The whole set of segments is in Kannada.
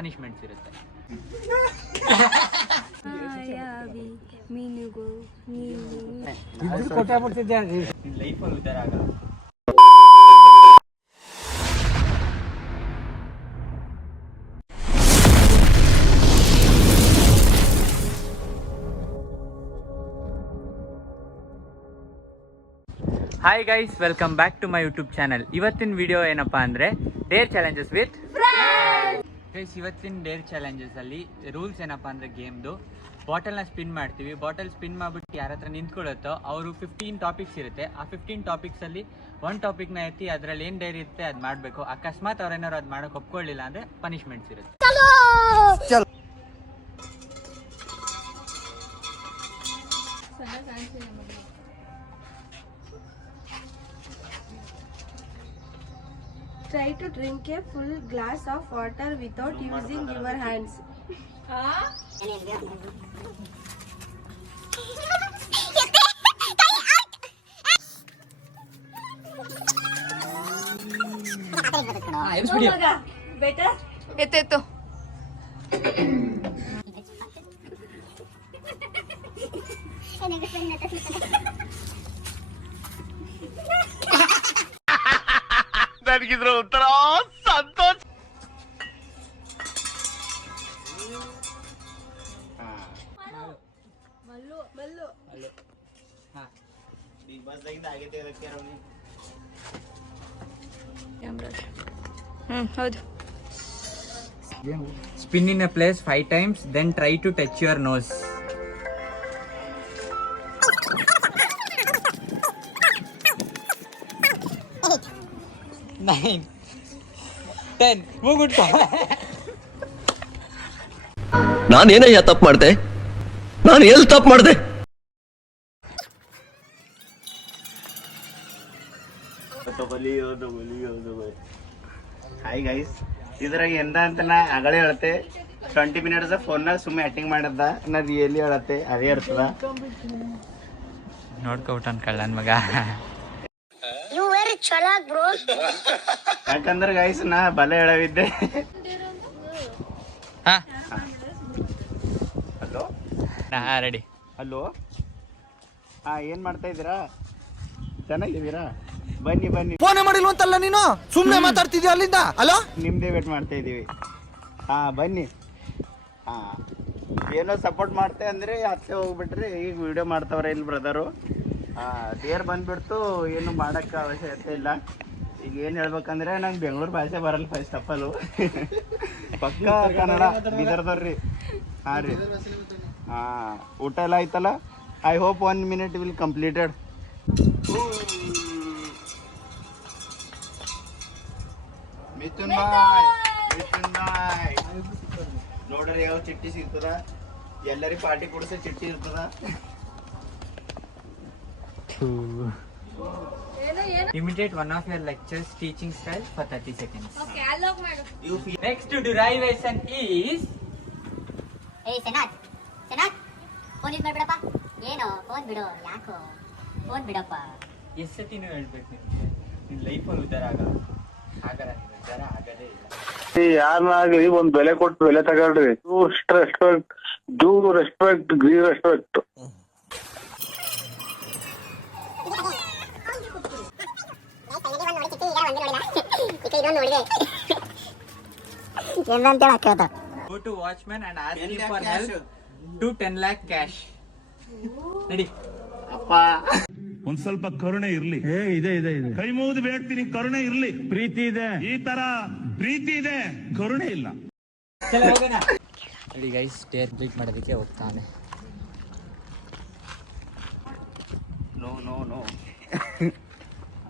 ಪನಿಷ್ಮೆಂಟ್ಸ್ ಇರುತ್ತೆ. ಲೈಫಲ್ಲಿ ಉದ್ದಾರ ಆಗಲ್ಲ. Hi guys, welcome back to my YouTube channel. ಇವತ್ತಿನ ವಿಡಿಯೋ ಏನಪ್ಪ ಅಂದರೆ ಡೇರ್ ಚಾಲೆಂಜಸ್ ವಿತ್ ಗೈಸ್. ಇವತ್ತಿನ ಡೇರ್ ಚಾಲೆಂಜಸ್ ಅಲ್ಲಿ ರೂಲ್ಸ್ ಏನಪ್ಪ ಅಂದರೆ ಗೇಮ್ದು ಬಾಟಲ್ನ ಸ್ಪಿನ್ ಮಾಡ್ತೀವಿ. ಬಾಟಲ್ ಸ್ಪಿನ್ ಮಾಡಿಬಿಟ್ಟು ಯಾರ ಹತ್ರ ನಿಂತ್ಕೊಳ್ಳುತ್ತೋ ಅವರು 15 ಟಾಪಿಕ್ಸ್ ಇರುತ್ತೆ. ಆ 15 ಟಾಪಿಕ್ಸಲ್ಲಿ ಒಂದು ಟಾಪಿಕ್ನ ಎತ್ತಿ ಅದರಲ್ಲಿ ಏನು ಡೇರ್ ಇರುತ್ತೆ ಅದು ಮಾಡಬೇಕು. ಅಕಸ್ಮಾತ್ ಅವ್ರೇನಾದ್ರು ಅದು ಮಾಡೋಕೆ ಒಪ್ಕೊಳ್ಳಿಲ್ಲ ಅಂದರೆ ಪನಿಷ್ಮೆಂಟ್ಸ್ ಇರುತ್ತೆ. Try to drink a full glass of water without using your hands. Better? ಎತ್ತು ನನಗಿದ್ರ ಉತ್ತರ ಸಂತೋಷ. ಹೌದು. Spin in a place 5 times, then try to touch your nose. 9 10 ಹೋಗ್ಬಿಟ್ಟು. ನಾನೇನಯ್ಯ ತಪ್ಪು ಮಾಡ್ದೆ? ನಾನು ಎಲ್ಲಿ ತಪ್ಪು ಮಾಡ್ದೆ? ಹಾಯ್ ಗೈಸ್, ಇದ್ರಾಗ ಎಂದ ಅಂತ ನಾ ಅಗಳೇ ಹೇಳತ್ತೆ 20 ಮಿನಿಟ್ಸ್ ಫೋನ್ನಾಗ ಸುಮ್ಮನೆ ಆ್ಯಕ್ಟಿಂಗ್ ಮಾಡದ. ನಾ ರಿಯಲಿ ಹೇಳತ್ತೆ ಅದೇ ಇರ್ತದ. ನೋಡ್ಕೊಬಿಟ್ಟಾನ ಕಳ್ಳನ್ ಮಗ. ಯಾಕಂದ್ರೆ ಗೈಸ್ ನಾ ಬಲೆ ಹೇಳವಿದ್ದೆ. Hello ready. ಹಲೋ, ಏನ್ ಮಾಡ್ತಾ ಇದ್ದೀರಾ? ಚೆನ್ನಾಗಿದ್ದೀರಾ? ಬನ್ನಿ ಬನ್ನಿ. ಫೋನ್ ಮಾಡಿಲ್ವಂತಲ್ಲ ನೀನು, ಸುಮ್ಮನೆ ಮಾತಾಡ್ತಿದ್ಯಾ ಅಲ್ಲಿಂದ. ಹಲೋ, ನಿಮ್ದೇ ವೇಟ್ ಮಾಡ್ತಾ ಇದ್ದೀವಿ. ಬನ್ನಿ. ಏನೋ ಸಪೋರ್ಟ್ ಮಾಡ್ತೆ ಅಂದ್ರೆ ಹತ್ತೆ ಹೋಗ್ಬಿಟ್ರಿ. ಈಗ ವಿಡಿಯೋ ಮಾಡ್ತಾವ್ರೆ ಇಲ್ಲಿ ಬ್ರದರು. ಡೇರ್ ಬಂದ್ಬಿಡ್ತು, ಏನು ಮಾಡೋಕ್ಕೆ ಅವಶ್ಯಕತೆ ಇಲ್ಲ. ಈಗ ಏನು ಹೇಳ್ಬೇಕಂದ್ರೆ ನಂಗೆ ಬೆಂಗಳೂರು ಭಾಷೆ ಬರಲ್ಲ ಫಸ್ಟ್ ಆಫ್ ಆಲು. ಪಕ್ಕ ಕನ್ನಡ ಬೀದರ್ದವ್ರಿ. ರೀ ಊಟ ಎಲ್ಲ ಆಯ್ತಲ್ಲ? I hope 1 minute will completed. Mithun ಬಾಯ್ ನೋಡ್ರಿ, ಯಾವ ಚಿಟ್ಟಿ ಸಿಗ್ತದ? ಎಲ್ಲರಿಗೂ ಪಾರ್ಟಿ ಕೊಡಿಸೋ ಚಿಟ್ಟಿ ಇರ್ತದ. Imitate one of your lectures teaching style for 30 seconds. Okay, allow madu. Next derivation is ಸೆನಾಥ್ ಫೋನ್ ಯೂಸ್ ಮಾಡ್ಬಿಡಪ್ಪ. ಏನು ಫೋನ್ ಬಿಡು, ಯಾಕೋ ಫೋನ್ ಬಿಡಪ್ಪ. ಎಷ್ಟು ಸತಿ ನೀವು ಹೇಳ್ಬೇಕು ನಿನ್ನ ಲೈಫಲ್ಲಿ ಉದ್ದಾರ ಆಗಲ್ಲ. ಉದ್ದಾರ ಆಗದೇ ಇಲ್ಲ. ಯಾರನ್ನಾಗ್ಲಿ ಒಂದ್ ಬೆಲೆ ಕೊಟ್ಟು ಬೆಲೆ ತಗೊಳ್ರಿ. Due respect, give respect. Go to watchman and ask him for help to 10 lakh cash. ನಡಿ ಅಪ್ಪ. ಒಂದ್ ಸ್ವಲ್ಪ ಕರುಣೆ ಇರ್ಲಿ. ಇದೆ ಕೈ ಮುಗಿದು ಬೇಡ್ತೀನಿ, ಕರುಣೆ ಇರ್ಲಿ. ಪ್ರೀತಿ ಇದೆ, ಈ ತರ ಪ್ರೀತಿ ಇದೆ, ಕರುಣೆ ಇಲ್ಲ. ನಡಿ ಗೈಸ್, ಡೇರ್ ಬ್ರೇಕ್ ಮಾಡೋದಕ್ಕೆ ಹೋಗ್ತಾನೆ. No no no.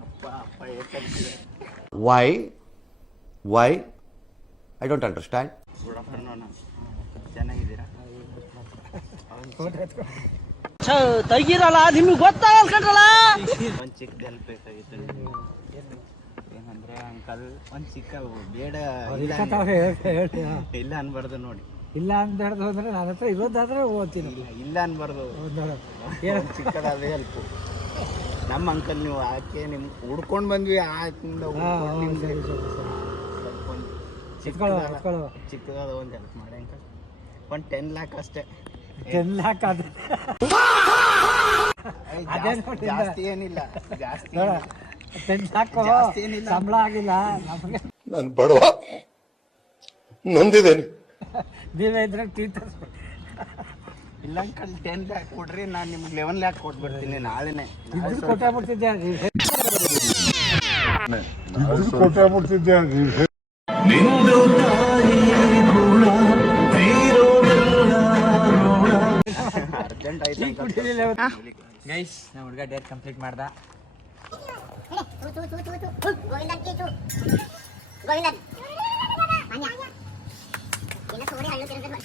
ಅಪ್ಪ why I don't understand. Good afternoon. ಚೆನ್ನಾಗಿದ್ದೀರಾ? ತೆಗೀರಲ್ಲ, ನಿಮ್ಗೆ ಗೊತ್ತಾಗಲ್ಲ. ಒಂದು ಚಿಕ್ಕದು ಹೆಲ್ಪ್ ಬೇಕಾಗಿತ್ತು. ಏನಂದ್ರೆ ಅಂಕಲ್, ಒಂದು ಚಿಕ್ಕ ಬೇಡ ಇಲ್ಲ ಅನ್ಬಾರ್ದು ನೋಡಿ. ಇಲ್ಲ ಅಂತ ಹೇಳ್ದು ಅಂದ್ರೆ ನನ್ನ ಹತ್ರ ಇರೋದಾದ್ರೆ ಓದ್ತೀನಿ. ಇಲ್ಲ ಅನ್ಬಾರ್ದು, ಚಿಕ್ಕದಾದ ಹೆಲ್ಪ್. ನಮ್ಮ ಅಂಕಲ್ ನೀವು ಆಕೆ ನಿಮ್ಗೆ ಹುಡ್ಕೊಂಡು ಬಂದ್ವಿ. ಚಿಕ್ಕದಾದ ಒಂದು ಹೆಲ್ಪ್ ಮಾಡಿ ಅಂಕಲ್. ಒಂದು 10 lakh ಅಷ್ಟೇ. 10 lakh ಅದು ಜಾಸ್ತಿ ಏನಿಲ್ಲ, ಜಾಸ್ತಿ 10 lakh ಜಾಸ್ತಿ ಏನಿಲ್ಲ. ಸಂಬಳ ಆಗಿಲ್ಲ ನಮಗೆ. ನಾನು ಬಡವ ನೊಂದಿದ್ದೇನೆ. ನೀವೇ ಇದ್ರೆ ಟೀ ತರಿಸ್ಬೇಕು. ಇಲ್ಲ ಅಂಕಲ್ 10 lakh ಕೊಡ್ರಿ, ನಾನು ನಿಮ್ಗೆ 11 lakh ಕೊಟ್ಬಿಡ್ತೀನಿ ನಾಳೆನೆ. ಇದ್ರು ಕೊಟ್ಟೇ ಬಿಡ್ತಿದ್ದೆ. ಅರ್ಜೆಂಟ್ ಆಯ್ತು ಅಂಕಲ್. ಗೈಸ್ ನಮ್ಮ ಹುಡುಗ ಡೇರ್ ಕಂಪ್ಲೀಟ್ ಮಾಡ್ದ. ಗೋವಿಂದನ್ ಇನ್ನು ಸೋರಿ ಹಳ್ಳು ತಿರುಗಿದ್ರು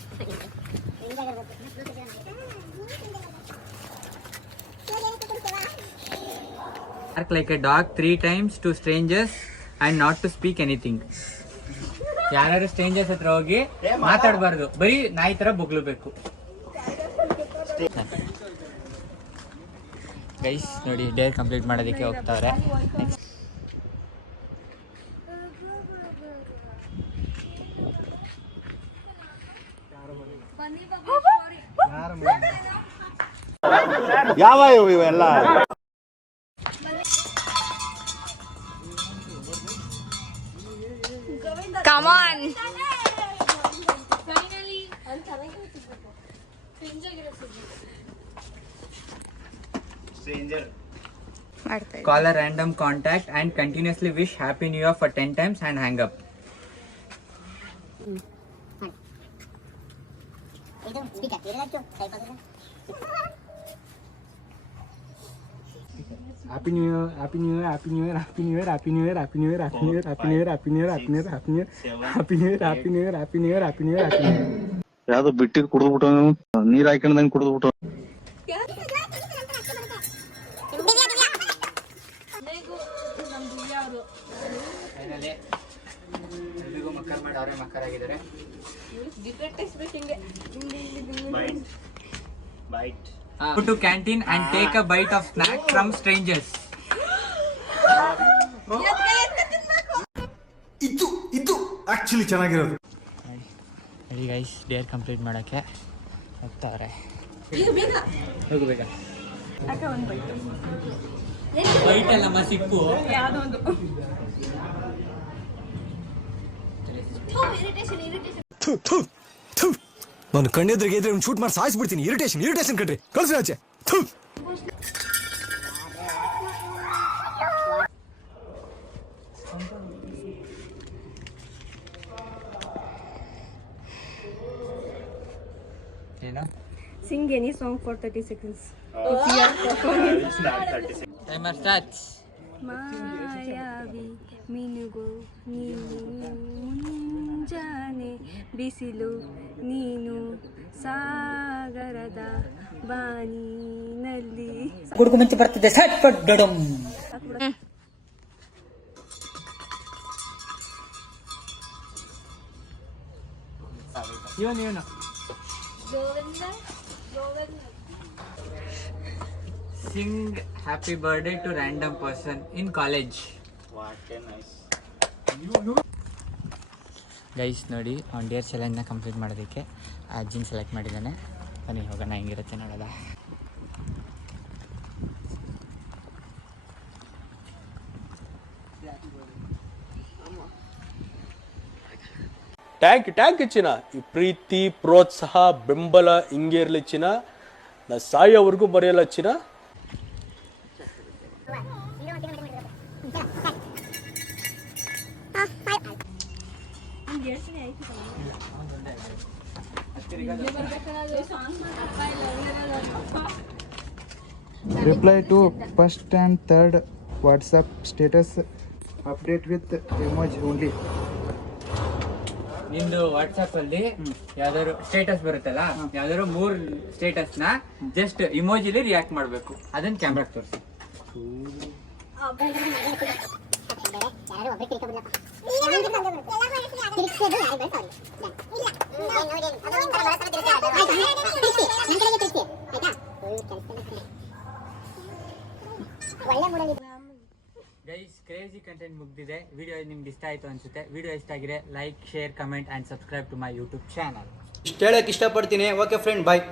Bark like a dog 3 times to strangers and not to speak anything. ಯಾರು ಸ್ಟ್ರೇಂಜರ್ಸ್ ಹತ್ರ ಹೋಗಿ ಮಾತಾಡಬಾರ್ದು, ಬರೀ ನಾಯಿ ತರ ಬೊಗ್ಲಬೇಕು. ಗೈಸ್ ನೋಡಿ ಡೇರ್ ಕಂಪ್ಲೀಟ್ ಮಾಡೋದಕ್ಕೆ ಹೋಗ್ತಾವ್ರೆ. ಯಾವ ಇವೆಲ್ಲ Come on. Stranger. Call a random contact and continuously wish Happy New Year for 10 times and hang up. ಇದು ಸ್ಪೀಕರ್ ಇರಲಾಯ್ತು ಟೈಪ್ ಆಗಿದೆ. Happy New Year, Happy New Year, Happy New Year, Happy New Year, Happy New Year, Happy New Year, Happy New Year, Happy New Year, Happy New Year, Happy New Year, Happy New Year, Happy New Year, Happy New Year, Happy New Year, Happy New Year, Happy New Year. ಯಾವ್ದೋ ಬಿಟ್ಟಿದ್ ಕುಡಿದ್ಬಿಟ್ಟು ನೀರ್ ಹಾಕೊಂಡಂಗೆ ಕುಡಿದ್ಬಿಟ್ಟು. ಎಲ್ರಿಗೂ ಮಕ್ಕರ್ ಮಾಡಿ ಅವರೇ ಮಕ್ಕರಾಗಿದ್ದಾರೆ. Byte. Go to canteen and take a bite of snack from strangers. ಇದು ಆಕ್ಚುಲಿ ಚೆನ್ನಾಗಿರೋದು. ಹೇಳಿ ಗೈಸ್ ಡೇರ್ ಕಂಪ್ಲೀಟ್ ಮಾಡೋಕ್ಕೆ ಹೋಗ್ತಾವ್ರೆ. ಹೋಗು ಬೇಗ. ಬೈಟ್ ಅಲ್ಲಮ್ಮ ಸಿಕ್ಕು. ನಾನು ಕಣ್ಣೆದ್ರಿಗೆ ಇದ್ರೆ ಶೂಟ್ ಮಾಡಿ ಸಾಯಿಸ್ಬಿಡ್ತೀನಿ. ಇರಿಟೇಷನ್ ಕಣ್ರಿ, ಕಳ್ಸಿ ಆಚೆ. ಏನು Sing any song for 30 seconds. Timer starts. ಮಾಯಾವಿ ಮಿನುಗು ನೀನು ಮುಂಜಾನೆ ಬಿಸಿಲು ನೀನು ಸಾಗರದ ಬಾನಿನಲ್ಲಿ. ಗುಡುಗು ಮುಂಚೆ ಬರ್ತಿದ್ದೆ ಸಟ್ ಪಟ್ ಡಡಂ. ಇವನು sing happy birthday to random person in college. Guys ನೋಡಿ ಅವ್ನು ಡೇರ್ ಚಾಲೆಂಜ್ನ ಕಂಪ್ಲೀಟ್ ಮಾಡೋದಕ್ಕೆ ಆ ಜಿನ್ ಸೆಲೆಕ್ಟ್ ಮಾಡಿದ್ದಾನೆ. ಬನ್ನಿ ಹೋಗೋಣ ಹೆಂಗಿರುತ್ತೆ ನೋಡೋದ. ಟ್ಯಾಂಕ್ ಚಿನ್ನ. ಈ ಪ್ರೀತಿ ಪ್ರೋತ್ಸಾಹ ಬೆಂಬಲ ಹಿಂಗೆ ಇರಲಿ ಚಿನ್ನ. ನಾ ಸಾಯೋವರೆಗೂ ಬರೆಯಲ್ಲ ಚಿನ್ನ. Reply to first and third WhatsApp status update with emoji only. ನಿಂದು ವಾಟ್ಸಪ್ ಅಲ್ಲಿ ಯಾವ್ದಾದ್ರು ಸ್ಟೇಟಸ್ ಬರುತ್ತಲ್ಲ, ಯಾವ್ದಾದ್ರು 3 ಸ್ಟೇಟಸ್ ನ ಜಸ್ಟ್ ಇಮೋಜಿಲಿ ರಿಯಾಕ್ಟ್ ಮಾಡ್ಬೇಕು. ಅದನ್ನ ಕ್ಯಾಮ್ರಾಕ್ ತೋರಿಸಿ. ಗೈಸ್ ಕ್ರೇಜಿ ಕಂಟೆಂಟ್ ಕಂಟೆಂಟ್ ಮುಗ್ದಿದೆ. ವಿಡಿಯೋ ನಿಮ್ಗೆ ಇಷ್ಟ ಆಯಿತು ಅನಿಸುತ್ತೆ. ವಿಡಿಯೋ ಇಷ್ಟ ಆಗಿದ್ರೆ like, share, comment and subscribe to my YouTube channel. ಇಷ್ಟು ಹೇಳಕ್ಕೆ ಇಷ್ಟಪಡ್ತೀನಿ. ಓಕೆ ಫ್ರೆಂಡ್, ಬಾಯ್.